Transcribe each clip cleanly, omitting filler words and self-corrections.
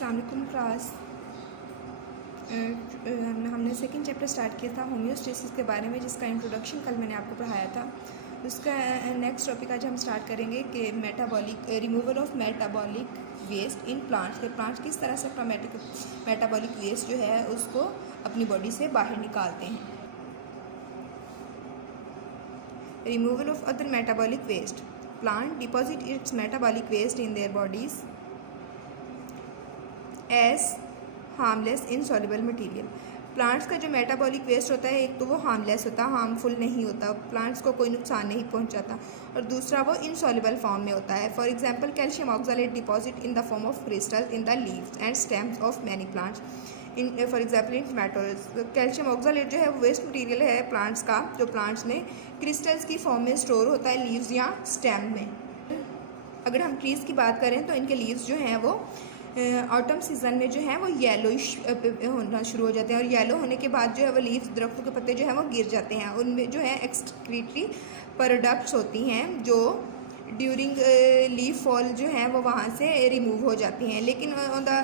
अस्सलाम वालेकुम क्लास। हमने सेकंड चैप्टर स्टार्ट किया था होम्योस्टेसिस के बारे में, जिसका इंट्रोडक्शन कल मैंने आपको पढ़ाया था। उसका नेक्स्ट टॉपिक आज हम स्टार्ट करेंगे कि removal of metabolic waste in plants. के प्लांट्स किस तरह से अपना मेटाबॉलिक वेस्ट जो है उसको अपनी बॉडी से बाहर निकालते हैं। Removal of other metabolic waste. Plant deposit its metabolic waste in their bodies as harmless insoluble material. Plants का जो मेटाबॉलिक वेस्ट होता है, एक तो वो हार्मलेस होता है, हार्मफुल नहीं होता, प्लांट्स को कोई नुकसान नहीं पहुंचाता, और दूसरा वो इनसॉल्युबल फॉर्म में होता है। For example calcium oxalate deposit in the form of crystal in the leaves and stems of many plants. For example in tomatoes, calcium oxalate जो है वो वेस्ट मटीरियल है प्लांट्स का, जो प्लांट्स में क्रिस्टल्स की फॉर्म में स्टोर होता है लीव्स या स्टेम में। अगर हम ट्रीज़ की बात करें तो इनके लीव्स जो हैं वो ऑटम सीज़न में जो है वो येलोइश होना शुरू हो जाते हैं, और येलो होने के बाद जो है वो लीव्स, दरख्तों के पत्ते जो है वो गिर जाते हैं। उनमें जो है एक्सक्रीटरी प्रोडक्ट्स होती हैं जो ड्यूरिंग लीफ फॉल जो है वो वहाँ से रिमूव हो जाती हैं। लेकिन on the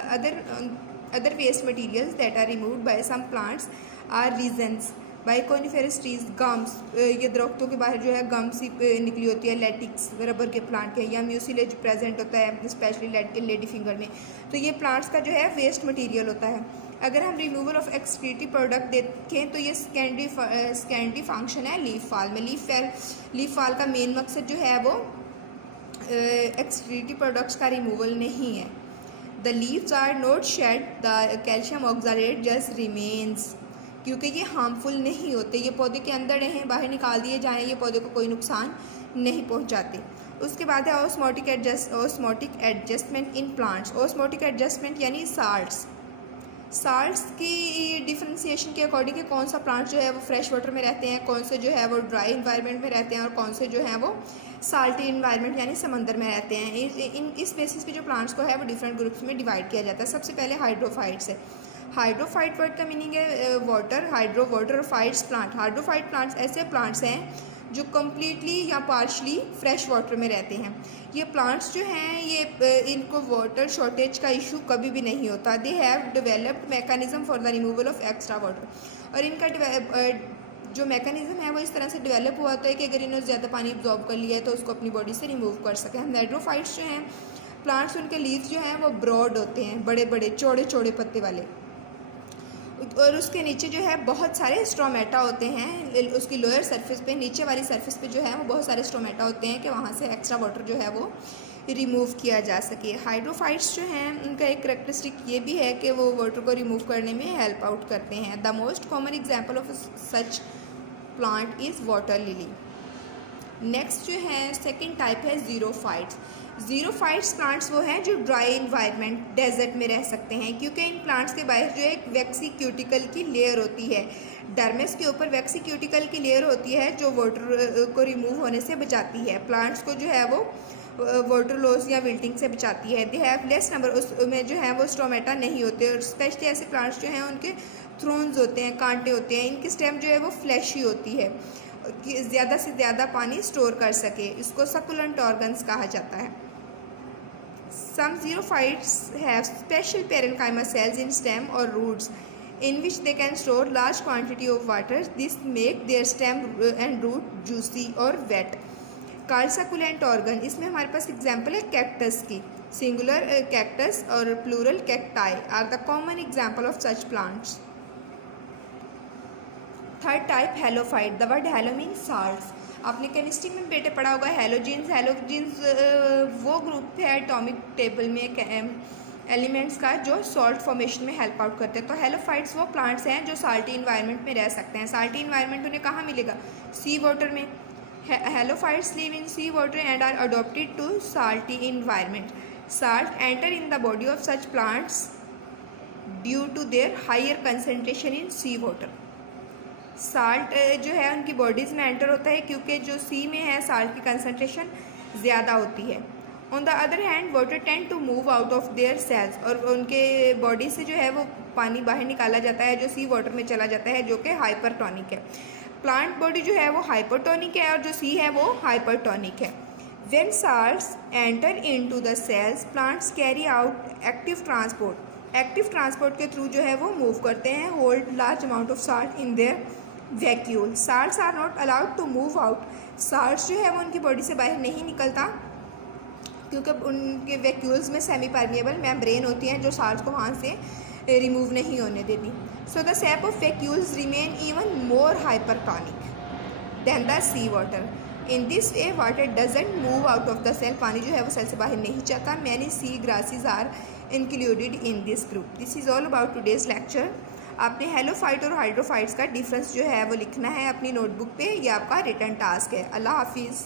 other waste materials that are removed by some plants are resins by coniferous trees, gums, ये दरख्तों के बाहर जो है गम्स निकली होती है, लेटिक्स रबर के प्लांट के, या म्यूसिलेज प्रेजेंट होता है स्पेशली लेडी फिंगर में। तो ये प्लांट्स का जो है वेस्ट मटेरियल होता है। अगर हम रिमूवल ऑफ एक्सक्रीटिव प्रोडक्ट देखें तो ये सेकेंडरी फंक्शन है लीफ फॉल में। लीफ फॉल का मेन मकसद जो है वो एक्सक्रीटिव प्रोडक्ट्स का रिमूवल नहीं है। The leaves are not shed, the calcium oxalate just remains, क्योंकि ये हार्मफुल नहीं होते, ये पौधे के अंदर रहें, बाहर निकाल दिए जाएं, ये पौधे को कोई नुकसान नहीं पहुंचाते। उसके बाद है osmotic adjustment in plants. Osmotic adjustment यानी साल्ट्स की डिफ्रेंसिएशन के अकॉर्डिंग कौन सा प्लांट जो है वो फ्रेश वाटर में रहते हैं, कौन से जो है वो ड्राई इन्वायरमेंट में रहते हैं, और कौन से जो है वो साल्टी इन्वायरमेंट यानी समंदर में रहते हैं। इस बेसिस पे जो प्लांट्स को है वो डिफरेंट ग्रुप्स में डिवाइड किया जाता है। सबसे पहले हाइड्रोफाइट्स है। हाइड्रोफाइट वर्ड का मीनिंग है water, water fights plant. Hydrophyte plants ऐसे प्लांट्स हैं जो कम्प्लीटली या पार्शली फ्रेश वाटर में रहते हैं। ये प्लांट्स जो हैं ये इनको वाटर शॉर्टेज का इशू कभी भी नहीं होता। They have developed mechanism for the removal of extra water, और इनका जो मैकेनिज्म है वो इस तरह से डेवलप हुआ होता है कि अगर इन्होंने ज़्यादा पानी अब्जॉर्ब कर लिया है तो उसको अपनी बॉडी से रिमूव कर सकें। हाइड्रोफाइट्स जो हैं प्लांट्स, उनके लीव्स जो हैं वो ब्रॉड होते हैं, बड़े बड़े चौड़े चौड़े पत्ते वाले, और उसके नीचे जो है बहुत सारे स्ट्रोमेटा होते हैं। उसकी लोअर सरफेस पे, नीचे वाली सरफेस पे जो है वो बहुत सारे स्ट्रोमेटा होते हैं कि वहाँ से एक्स्ट्रा वाटर जो है वो रिमूव किया जा सके। हाइड्रोफाइट्स जो हैं उनका एक करेक्टरिस्टिक ये भी है कि वो वाटर को रिमूव करने में हेल्प आउट करते हैं। The most common example of such plant is water lily. Next जो है सेकेंड टाइप है ज़ीरोफाइट्स। ज़ीरोफाइट्स प्लांट्स वो हैं जो ड्राई इन्वायरमेंट डेजर्ट में रह सकते हैं, क्योंकि इन प्लांट्स के बाहर जो एक वैक्सी क्यूटिकल की लेयर होती है। डर्मिस के ऊपर वैक्सी क्यूटिकल की लेयर होती है जो वाटर को रिमूव होने से बचाती है। प्लांट्स को जो है वो वाटर लॉस या विल्टिंग से बचाती है। दे हैव लेस नंबर, उसमें जो है वो स्टोमेटा नहीं होते, और स्पेशली ऐसे प्लांट्स जो हैं उनके थ्रोन्स होते हैं, कांटे होते हैं। इनकी स्टेम जो है वो फ्लैशी होती है कि ज़्यादा से ज़्यादा पानी स्टोर कर सके। इसको सकुलेंट ऑर्गन्स कहा जाता है। Some xerophytes have special parenchyma cells in stem or roots in which they can store large quantity of water. This make their stem and root juicy or wet. Called succulent organ, इसमें हमारे पास example है cactus की। Singular cactus और plural cacti are the common example of such plants. Third type halophyte. The word halo mean salts. आपने chemistry में बेटे पढ़ा होगा हेलोजेंस। वो ग्रुप है एटॉमिक टेबल में एलिमेंट्स का जो सॉल्ट फॉर्मेशन में हेल्प आउट करते हैं। तो हेलोफाइट्स वो प्लांट्स हैं जो साल्टी इन्वायरमेंट में रह सकते हैं। साल्टी इन्वायरमेंट उन्हें कहाँ मिलेगा? सी वाटर में। Halophytes live in sea water and are adopted to salty environment. Salt enter in the body of such plants due to their higher concentration in sea water. Salt जो है उनकी bodies में enter होता है क्योंकि जो सी में है साल्ट की कंसनट्रेशन ज़्यादा होती है। On the other hand water tend to move out of their cells, और उनके बॉडी से जो है वो पानी बाहर निकाला जाता है जो सी वाटर में चला जाता है, जो कि हाइपरटोनिक है। प्लांट बॉडी जो है वो हाइपरटोनिक है और जो सी है वो हाइपरटोनिक है। When salts enter into the cells, plants carry out active transport. Active transport के थ्रू जो है वो मूव करते हैं. Hold large amount of salt in their vacuole. Salts are not allowed to move out. Salts जो है वो उनकी बॉडी से बाहर नहीं निकलता क्योंकि उनके वैक्यूल्स में सेमी परमिएबल मेम्ब्रेन होती हैं जो साल्ट्स को वहाँ से रिमूव नहीं होने देती. So the shape of vacuoles remain even more hypertonic than the sea water. In this way water doesn't move out of the cell. पानी जो है वो सेल से बाहर नहीं जाता. Many sea grasses are included in this group. This is all about today's lecture. आपने halophyte और हाइड्रोफाइट्स का डिफरेंस जो है वो लिखना है अपनी नोटबुक पे. ये आपका रिटर्न टास्क है. अल्लाह हाफिज़.